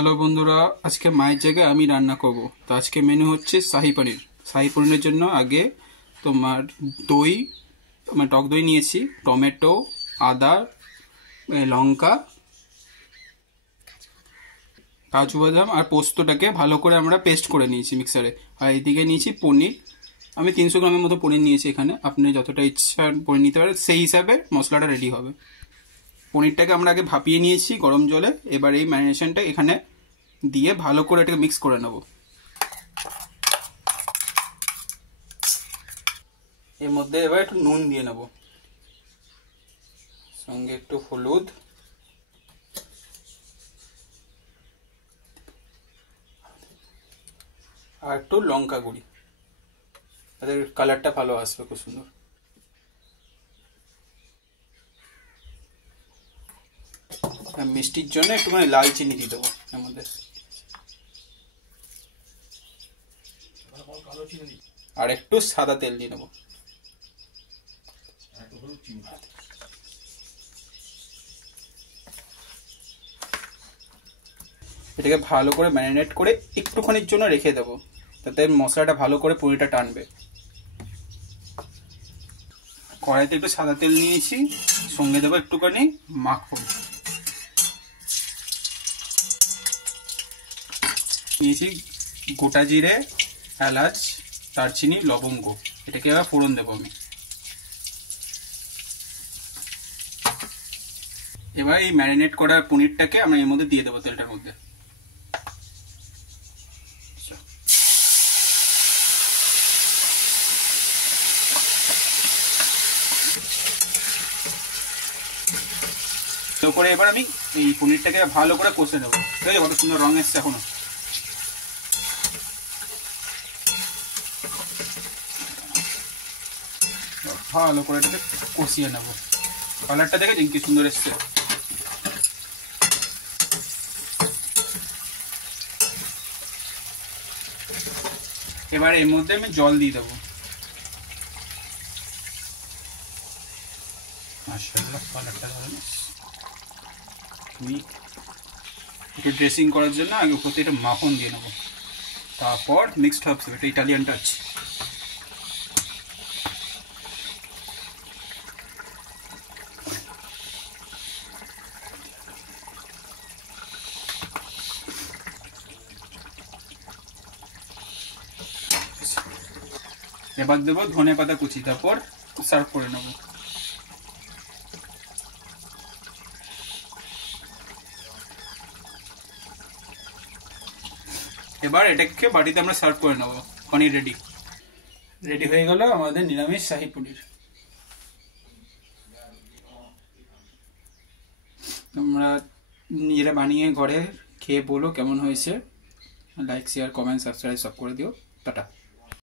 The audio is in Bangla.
হ্যালো বন্ধুরা, আজকে মায়ের জায়গায় আমি রান্না করব। তো আজকে মেনু হচ্ছে শাহি পনির। শাহি পনিরের জন্য আগে তোমার দই, টক দই নিয়েছি, টমেটো, আদা, লঙ্কা, কাজু বাদাম আর পোস্তটাকে ভালো করে আমরা পেস্ট করে নিয়েছি মিক্সারে। আর এদিকে নিয়েছি পনির। আমি 300 গ্রামের মতো পনির নিয়েছি। এখানে আপনি যতটা ইচ্ছা পনির নিতে পারেন, সেই হিসাবে মশলাটা রেডি হবে। পনিরটাকে আমরা আগে ভাপিয়ে নিয়েছি গরম জলে। এবার এই ম্যারিনেশনটা এখানে দিয়ে ভালো করে এটাকে মিক্স করে নেব। এর মধ্যে এবার একটু নুন দিয়ে নেব, সঙ্গে একটু হলুদ, আর একটু লঙ্কা গুঁড়ি, তাদের কালারটা ভালো আসবে, খুব সুন্দর। মিষ্টির জন্য একটুখানি লাল চিনি দিয়ে দেবো এর মধ্যে, আর একটু সাদা তেল দিয়ে নেবো। এটাকে ভালো করে ম্যারিনেট করে একটুখানির জন্য রেখে দেবো, তাতে মশলাটা ভালো করে পনিরটা টানবে। কড়াইতে একটু সাদা তেল নিয়েছি, সঙ্গে দেবো একটুখানি মাখন নিয়েছি, গোটা জিরে, এলাচ, দারচিনি, লবঙ্গ। এটাকে এবার ফোড়ন দেবো আমি। এবার এই ম্যারিনেট করা পনিরটাকে আমরা এর মধ্যে দিয়ে দেবো, তেলটার মধ্যে। করে এবার আমি এই পনিরটাকে ভালো করে কষে দেবো। ঠিক আছে, কত সুন্দর রং এসছে এখনো। ভালো করে এটাকে কষিয়ে নেবো। কালারটা দেখেছেন কি সুন্দর এসছে। এবার এর মধ্যে আমি জল দিয়ে দেবো। মাশাআল্লাহ, কালারটা ভালো। আমি একটু ড্রেসিং করার জন্য আগে উপর থেকে একটা মাখন দিয়ে নেবো, তারপর মিক্সড হার্বস, এটা ইটালিয়ান টাচ। এবার দেবো ধনে পাতা কুচি, তারপর সার্ভ করে নেবো। এবার এটাকে বাটিতে আমরা সার্ভ করে নেবো। পনির রেডি হয়ে গেল আমাদের নিরামিষ শাহী পনির। তোমরা নিজেরা বানিয়ে ঘরে খেয়ে বলো কেমন হয়েছে। লাইক, শেয়ার, কমেন্ট, সাবস্ক্রাইব সব করে দিও। টাটা।